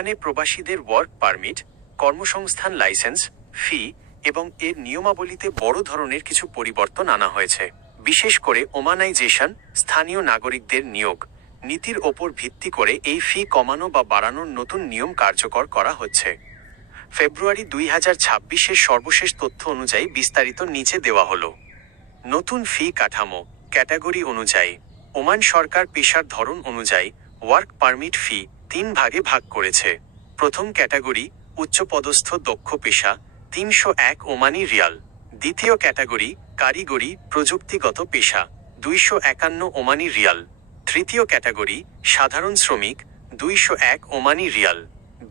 ওমানে প্রবাসীদের work permit, কর্মসংস্থান লাইসেন্স, ফি এবং এর নিয়মাবলীতে বড় ধরনের কিছু পরিবর্তন আনা হয়েছে। বিশেষ করে ওমানাইজেশন, স্থানীয় নাগরিকদের নিয়োগ নীতির ওপর ভিত্তি করে এই ফি কমানো বা বাড়ানোর নতুন নিয়ম কার্যকর করা হচ্ছে। ফেব্রুয়ারি 2026-এর সর্বশেষ তথ্য অনুযায়ী বিস্তারিত নিচে দেওয়া হলো। নতুন ফি কাঠামো ক্যাটাগরি অনুযায়ী ওমান সরকার পেশার ধরন অনুযায়ী ওয়ার্ক পারমিট ফি 3 ভাগে ভাগ করেছে। প্রথম ক্যাটাগরি উচ্চপদস্থ দক্ষ পেশা 301 ওমানি রিয়াল। দ্বিতীয় ক্যাটাগরি কারিগরি প্রযুক্তিগত পেশা 251 ওমানি রিয়াল। তৃতীয় ক্যাটাগরি সাধারণ শ্রমিক 201 ওমানি রিয়াল।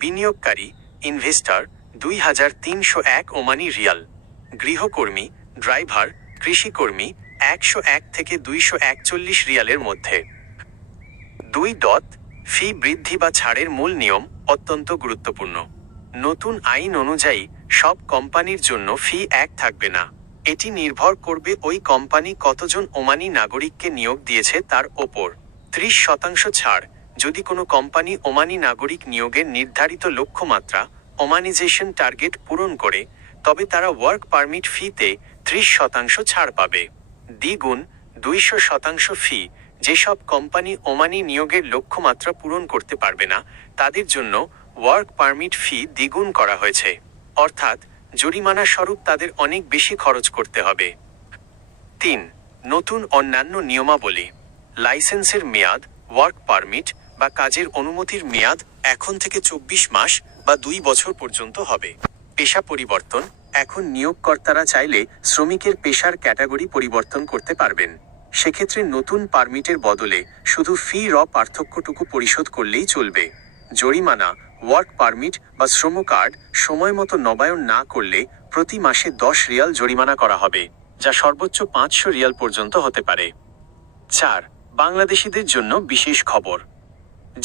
বিনিয়োগকারী ইনভেস্টর 2301 ওমানি রিয়াল। গৃহকর্মী ড্রাইভার কৃষিকর্মী 101 থেকে 241 রিয়ালের মধ্যে। 2. ফি বৃদ্ধি বা ছাড়ের মূল নিয়ম অত্যন্ত গুরুত্বপূর্ণ। নতুন আইন অনুযায়ী সব কোম্পানির জন্য ফি এক থাকবে না। এটি নির্ভর করবে ওই কোম্পানি কতজন ওমানি নাগরিককে নিয়োগ দিয়েছে তার ওপর। 30% ছাড় যদি কোনো কোম্পানি ওমানি নাগরিক নিয়োগের নির্ধারিত লক্ষ্যমাত্রা ওমানিজেশন টার্গেট পূরণ করে, তবে তারা ওয়ার্ক পারমিট ফিতে 30% ছাড় পাবে। দ্বিগুণ 200% ফি যেসব কোম্পানি ওমানি নিয়োগের লক্ষ্যমাত্রা পূরণ করতে পারবে না, তাদের জন্য ওয়ার্ক পারমিট ফি দ্বিগুণ করা হয়েছে, অর্থাৎ জরিমানা স্বরূপ তাদের অনেক বেশি খরচ করতে হবে। 3. নতুন অন্যান্য নিয়মাবলী। লাইসেন্সের মেয়াদ ওয়ার্ক পারমিট বা কাজের অনুমতির মেয়াদ এখন থেকে 24 মাস বা 2 বছর পর্যন্ত হবে। পেশা পরিবর্তন এখন নিয়োগকর্তারা চাইলে শ্রমিকের পেশার ক্যাটাগরি পরিবর্তন করতে পারবেন। সেক্ষেত্রে নতুন পারমিটের বদলে শুধু ফি পার্থক্যটুকু পরিশোধ করলেই চলবে। জরিমানা ওয়ার্ক পারমিট বা শ্রম কার্ড সময়মতো নবায়ন না করলে প্রতি মাসে 10 রিয়াল জরিমানা করা হবে, যা সর্বোচ্চ 500 রিয়াল পর্যন্ত হতে পারে। 4. বাংলাদেশিদের জন্য বিশেষ খবর।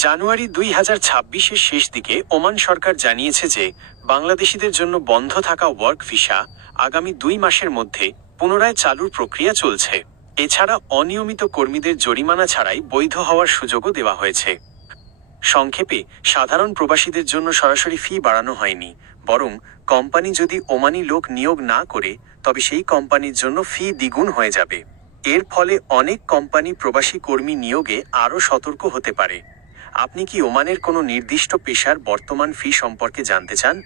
জানুয়ারি 2026-এর শেষ দিকে ওমান সরকার জানিয়েছে যে বাংলাদেশিদের জন্য বন্ধ থাকা ওয়ার্ক ভিসা আগামী 2 মাসের মধ্যে পুনরায় চালুর প্রক্রিয়া চলছে। এছাড়া অনিয়মিত কর্মীদের জরিমানা ছাড়াই বৈধ হওয়ার সুযোগও দেওয়া হয়েছে। সংক্ষেপে, সাধারণ প্রবাসীদের জন্য সরাসরি ফি বাড়ানো হয়নি, বরং কোম্পানি যদি ওমানি লোক নিয়োগ না করে তবে সেই কোম্পানির জন্য ফি দ্বিগুণ হয়ে যাবে। এর ফলে অনেক কোম্পানি প্রবাসী কর্মী নিয়োগে আরও সতর্ক হতে পারে। আপনি কি ওমানের কোনো নির্দিষ্ট পেশার বর্তমান ফি সম্পর্কে জানতে চান?